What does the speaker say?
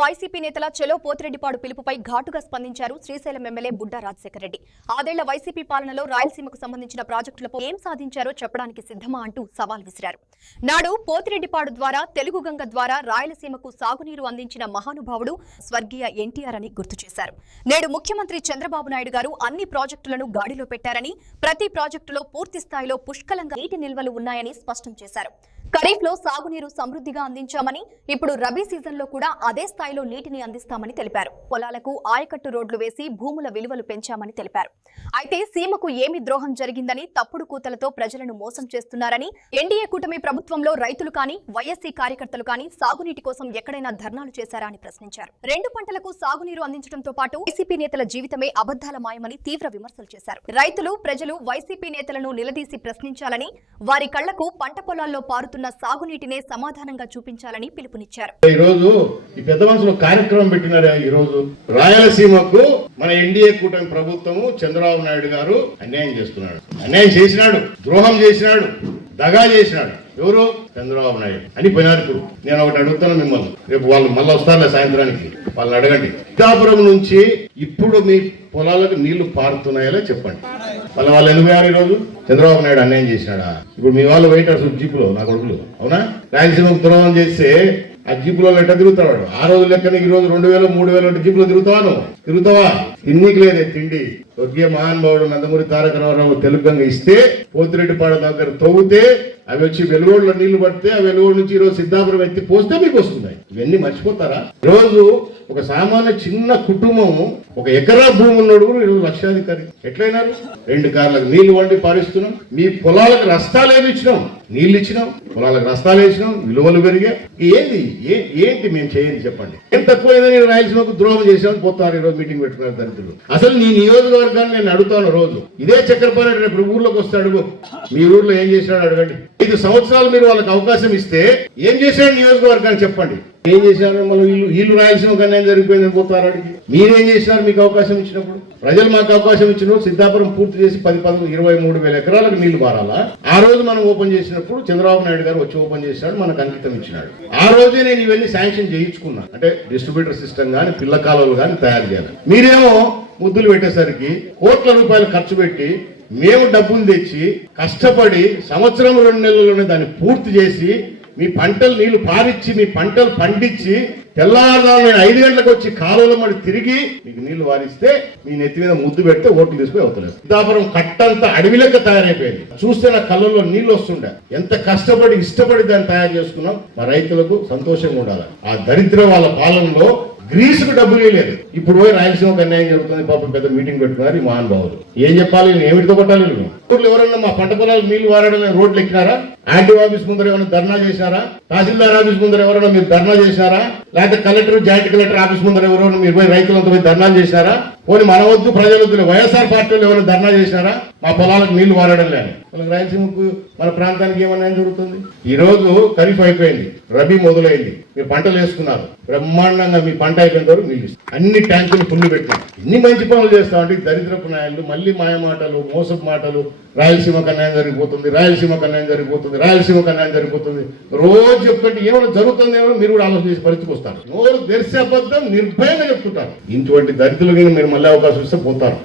YCP నేతల చెలో పోతిరెడ్డిపాడు పిలుపుపై ఘాటుగా స్పందించారు శ్రీశైలం ఎమ్మెల్యే బుడ్డా రాజశేఖర రెడ్డి. 6 ఏళ్ల వైసీపీ పాలనలో రాయలసీమకు సంబంధించిన ప్రాజెక్టులపై ఏం సాధించారో చెప్పడానికి సిద్ధమా అంటూ సవాల్ విసిరారు. నాడు పోతిరెడ్డిపాడు ద్వారా తెలుగు గంగ ద్వారా రాయలసీమకు సాగునీరు అందించిన మహానుభావుడు స్వర్గీయ ఎన్టీఆర్ అని గుర్తు చేశారు. నేడు ముఖ్యమంత్రి చంద్రబాబు నాయుడు గారు అన్ని ప్రాజెక్టులను గాడిలో పెట్టారని, ప్రతి ప్రాజెక్టులో పూర్తి స్థాయిలో పుష్కలంగా నీటి నిల్వలు ఉన్నాయని స్పష్టం చేశారు. ఖరీఫ్ లో సాగునీరు సమృద్ధిగా అందించామని, ఇప్పుడు రబీ సీజన్ లో కూడా అదే స్థాయిలో నీటిని అందిస్తామని తెలిపారు. పొలాలకు ఆయకట్టు రోడ్లు వేసి భూముల విలువలు పెంచామని తెలిపారు. అయితే సీమకు ఏమి ద్రోహం జరిగిందని, తప్పుడు కూతలతో ప్రజలను మోసం చేస్తున్నారని, ఎన్డీఏ కూటమి ప్రభుత్వంలో రైతులు కానీ వైఎస్సీ కార్యకర్తలు కానీ సాగునీటి కోసం ఎక్కడైనా ధర్నాలు చేశారా అని ప్రశ్నించారు. 2 పంటలకు సాగునీరు అందించడంతో పాటు వైసీపీ నేతల జీవితమే అబద్దాల మాయమని తీవ్ర విమర్శలు చేశారు. రైతులు, ప్రజలు వైసీపీ నేతలను నిలదీసి ప్రశ్నించాలని, వారి కళ్లకు పంట పొలాల్లో పారుతున్న సాగునీటినే సమాధానంగా చూపించాలని పిలుపునిచ్చారు. ఈ రోజు ఈ పెద్ద మనుషులు కార్యక్రమం పెట్టినారు. ఈ రోజు రాయలసీమకు మన ఎన్డీఏ కూటమి ప్రభుత్వము చంద్రబాబు నాయుడు గారు అన్యాయం చేస్తున్నాడు, అన్యాయం చేసినాడు, ద్రోహం చేసినాడు, దగా చేసినాడు. ఎవరు? చంద్రబాబు నాయుడు అని పోయినారు. ఇప్పుడు నేను ఒకటి అడుగుతాను మిమ్మల్ని, రేపు వాళ్ళు మళ్ళీ వస్తారులే సాయంత్రానికి, వాళ్ళని అడగండి. సిద్ధాపురం నుంచి ఇప్పుడు మీ పొలాలకు నీళ్లు పారుతున్నాయో చెప్పండి. వాళ్ళు ఎందుకు పోయారు? ఈ రోజు చంద్రబాబు నాయుడు అన్యాయం చేసినాడా? ఇప్పుడు మీ వాళ్ళు వెయిటర్స్ జీపులో, నా కొడుకులు, అవునా? రాయలసీమకు ద్రోహం చేస్తే ఆ జీపులో ఎట్లా తిరుగుతాడు? ఆ రోజు లెక్కన ఈ రోజు 2000, 3000 జీపులో తిరుగుతావా? తిన్నీకి లేదే తిండి. స్వర్గీయ మహానుభావుడు నందమూరి తారక రామారావు తెలుగంగా ఇస్తే, పోతిరెడ్డిపాడు దగ్గర తవ్వుతే అవి వచ్చి వెలుగోడులో నీళ్లు పడితే, ఆ వెలుగోడు నుంచి ఈరోజు సిద్ధాపురం ఎత్తి పోస్తే మీకు వస్తున్నాయి. ఇవన్నీ మర్చిపోతారా? రోజు ఒక సామాన్య చిన్న కుటుంబం, 1 ఎకరా భూమి ఉన్నాడు కూడా ఈరోజు లక్షాధికారి ఎట్లయినారు? 2 కార్లకు నీళ్లు వండి పారిస్తున్నాం. మీ పొలాలకు రస్తాలు ఏమి ఇచ్చినాం? నీళ్లు ఇచ్చినాం, పొలాలకు రస్తాలు వేసినాం, విలువలు పెరిగా. ఏంటి మేము చేయండి చెప్పండి. ఏం తక్కువైందని రాయలసీమకు ద్రోహం చేసామని పోతారు. ఈరోజు మీటింగ్ పెట్టుకున్నారు దళితులు. అసలు నీ నియోజకవర్గాన్ని నేను అడుగుతాను. రోజు ఇదే చక్రపాణి రేపు ఊర్లోకి వస్తే అడుగు, మీ ఊర్లో ఏం చేసినాడు అడగండి. 5 సంవత్సరాలు మీరు వాళ్ళకి అవకాశం ఇస్తే ఏం చేశాడు నియోజకవర్గాన్ని చెప్పండి. ఏం చేశారు? మళ్ళీ వీళ్ళు రాయలసీమకు అన్యాయం జరిగిపోయిందని పోతారు అడిగి. మీరేం చేసినారు? మీకు అవకాశం ఇచ్చినప్పుడు, ప్రజలు మాకు అవకాశం ఇచ్చినప్పుడు సిద్ధాపురం పూర్తి చేసి 23,000 ఎకరాలకు నీళ్లు మారాలా? ఆ రోజు మనం ఓపెన్ చేసినప్పుడు చంద్రబాబు నాయుడు గారు వచ్చి ఓపెన్ చేసినాడు, మనకు అంకితం ఇచ్చినాడు. ఆ రోజే నేను ఇవన్నీ శాంక్షన్ చేయించుకున్నా. అంటే డిస్ట్రిబ్యూటర్ సిస్టమ్ కానీ, పిల్ల కాలువలు కానీ తయారు చేయాలి. మీరేమో ముద్దులు పెట్టేసరికి కోట్ల రూపాయలు ఖర్చు పెట్టి, మేము డబ్బులు తెచ్చి కష్టపడి సంవత్సరం 2 నెలల్లోనే దాన్ని పూర్తి చేసి, మీ పంటలు నీళ్లు పారిచ్చి, మీ పంటలు పండించి, తెల్లారుదాన్ని 5 గంటలకు వచ్చి కాలువలో మరి తిరిగి మీకు నీళ్లు వారిస్తే, మీ నెత్తి మీద ముద్దు పెడితే ఓట్లు తీసుకుని అవుతలేదు. సిద్ధాపురం కట్టంతా అడవి లెక్క తయారైపోయింది. చూస్తే నా కళ్ళల్లో నీళ్లు వస్తుండే. ఎంత కష్టపడి ఇష్టపడి దాన్ని తయారు చేసుకున్నాం. మా రైతులకు సంతోషంగా ఉండాలి. ఆ దరిద్ర వాళ్ళ పాలనలో గ్రీసుకు డబ్బులు లేదు. ఇప్పుడు పోయి రాయలసీమకు అన్యాయం జరుగుతుంది. పాపం పెద్ద మీటింగ్ పెట్టుకున్నారు ఈ మహానుభావులు. ఏం చెప్పాలి? ఏమిటితో కొట్టాలి? ఊర్లో ఎవరన్నా మా పంట పొలాలు నీళ్లు వారడం రోడ్లు ఎక్కినారా? ఆర్టీ ఆఫీస్ ముందర ఏమైనా ధర్నా చేశారా? తహసీల్దార్ ఆఫీస్ ముందర ఎవరైనా మీరు ధర్నా చేశారా? లేకపోతే కలెక్టర్, జాయింట్ కలెక్టర్ ఆఫీస్ ముందర ఎవరైనా మీరు పోయి రైతులంతా పోయి ధర్నా చేశారా? పోనీ మన వద్దు ప్రజలొద్దు వైఎస్ఆర్ పార్టీలో ఎవరైనా ధర్నా చేశారా? మా పొలాలకు నీళ్లు వారడం లేదు. వాళ్ళకి రాయలసీమకు, మన ప్రాంతానికి ఏమన్నా జరుగుతుంది? ఈ రోజు ఖరీఫ్ అయిపోయింది, రబీ మొదలైంది, మీరు పంటలు వేసుకున్నారు, బ్రహ్మాండంగా మీ పంట అయిపోయిన వరకు నీళ్ళు అన్ని ట్యాంకులు ఫుల్లు పెట్టినాం. ఇన్ని మంచి పనులు చేస్తామంటే దరిద్రపు నాయకులు మళ్ళీ మాయమాటలు, మోసపు మాటలు. రాయలసీమకు అన్యాయం జరిగిపోతుంది, రాయలసీమకు అన్యాయం జరిగిపోతుంది, రాయలసీమకు అన్యాయం జరిగిపోతుంది. రోజు చెప్తుంటే ఏమైనా జరుగుతుందేమో మీరు కూడా ఆలోచన చేసి పరిస్థితికి వస్తారు. నోరు తెరిసే అబద్ధం నిర్భయంగా చెప్తుంటారు. ఇటువంటి దరిద్రులకి మీరు మళ్ళీ అవకాశం ఇస్తే పోతారు.